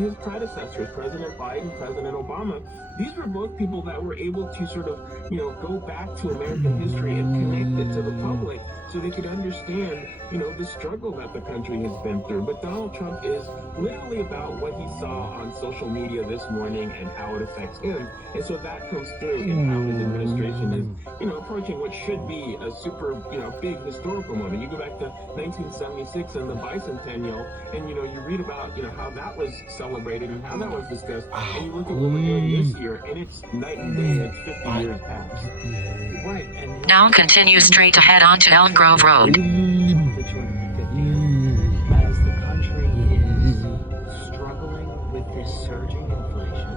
and his predecessors, President Biden, President Obama, these were both people that were able to sort of, go back to American history and connect it to the public so they could understand, the struggle that the country has been through. But Donald Trump is literally about what he saw on social media this morning and how it affects him. And so that comes through in how his administration is, approaching what should be a super, big historical moment. You go back to 1976 and the bicentennial, and, you read about, how that was celebrated and how that was discussed. And you look at what we're doing this year, and it's night and day. It's 50 years past. Right. And Now continue straight ahead onto Elm Grove Road. as the country is struggling with this surging inflation,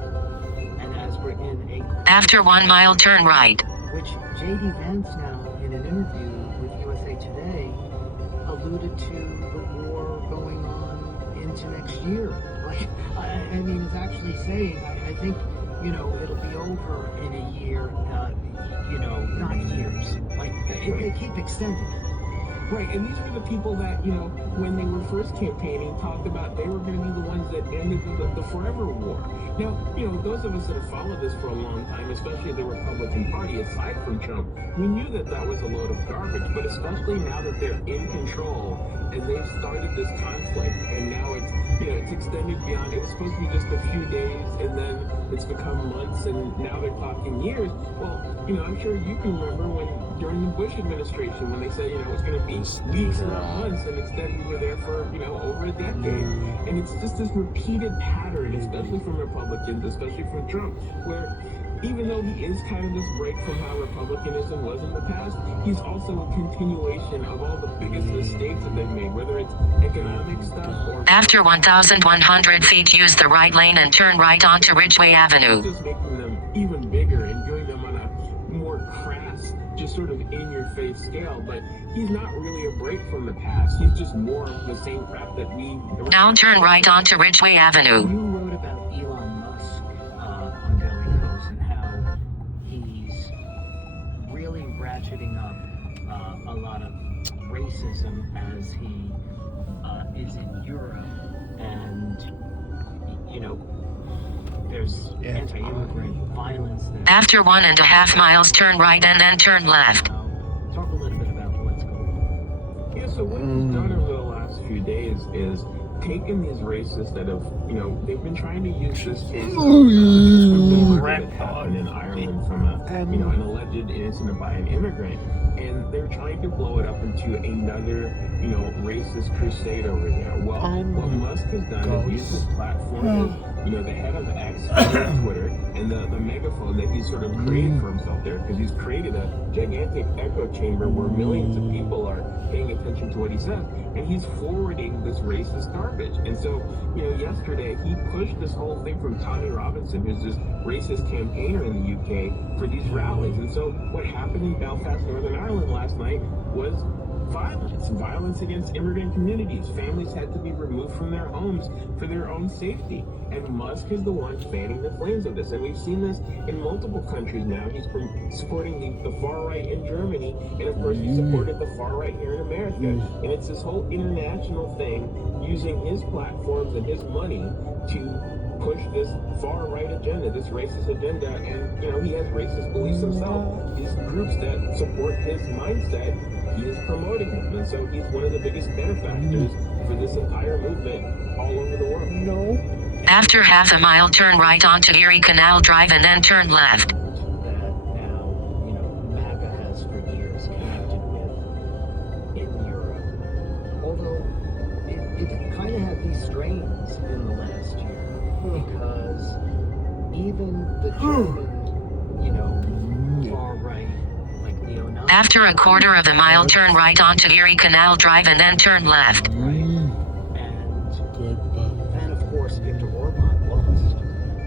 and as we're in a After 1 mile, turn right. which J.D. Vance now, in an interview with USA Today, alluded to the war going on into next year. Like, I mean, it's actually saying, I think, it'll be over in a year, not years. Like, they keep extending it. Right, and these were the people that, when they were first campaigning, talked about they were going to be the ones that ended the forever war. Now, those of us that have followed this for a long time, especially the Republican Party, aside from Trump, we knew that that was a load of garbage, but especially now that they're in control and they've started this conflict, and now it's, it's extended beyond, it was supposed to be just a few days, and then it's become months, and now they're talking years. Well, I'm sure you can remember when, during the Bush administration, when they said, it was going to be weeks and not months, and instead we were there for, over a decade. And it's just this repeated pattern, especially from Republicans, especially from Trump, where even though he is kind of this break from how Republicanism was in the past, he's also a continuation of all the biggest mistakes that they've made, whether it's economic stuff or... After 1,100 feet, use the right lane and turn right onto Ridgeway Avenue. Just making them even bigger and doing them on a more crass, just sort of in-your-face scale, but he's not really a break from the past. He's just more of the same crap that we... Now turn right onto Ridgeway Avenue. You wrote about Elon Musk on Daily Kos and how he's really ratcheting up a lot of racism as he is in Europe, and there's anti-immigrant violence there. After 1.5 miles, turn right and then turn left. Talk a little bit about what's going on. Yeah, so what he's done over the last few days is taken these racists that have, they've been trying to use this case that happened in Ireland from an alleged incident by an immigrant, and they're trying to blow it up into another, racist crusade over there. Well, what Musk has done is use his platform as, the head of X, Twitter, and the megaphone that he's sort of created for himself there, because he's created a gigantic echo chamber where millions of people are paying attention to what he says, and he's forwarding this racist garbage. And so, yesterday he pushed this whole thing from Tommy Robinson, who's this racist campaigner in the UK, for these rallies. And so what happened in Belfast, Northern Ireland last night was violence against immigrant communities. Families had to be removed from their homes for their own safety. And Musk is the one fanning the flames of this. And we've seen this in multiple countries now. He's been supporting the far right in Germany, and of course he supported the far right here in America. And it's this whole international thing, using his platforms and his money to push this far right agenda, this racist agenda. And he has racist beliefs himself. These groups that support his mindset, he is promoting them, and so he's one of the biggest benefactors for this entire movement all over the world. After half a mile, turn right onto Erie Canal Drive and then turn left. That now, MAGA has for years connected with in Europe. Although it kind of had these strains in the last year, because even the German, far right, like neo-Nazi. After a quarter of a mile, turn right onto Erie Canal Drive and then turn left. And then, of course, Viktor Orban lost.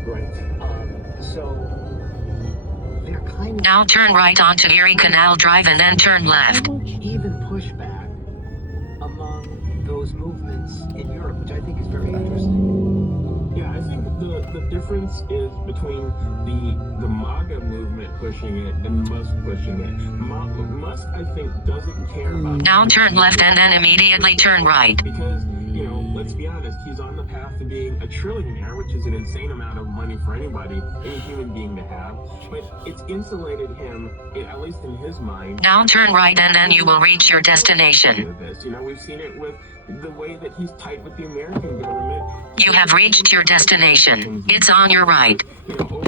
Right. So they're kind of Now turn right onto Erie Canal Drive and then turn left. even pushback among those movements in Europe, which I think is very interesting. Yeah, I think the difference is between the MAGA movement pushing it and Musk pushing it. Musk, I think, doesn't care about... Now turn left and then immediately turn right. Because you know, let's be honest, he's on the path to being a trillionaire, which is an insane amount of money for anybody, any human being to have. But it's insulated him, at least in his mind. Now turn right and then you will reach your destination. You know, we've seen it with the way that he's tight with the American government. You have reached your destination. It's on your right. You know,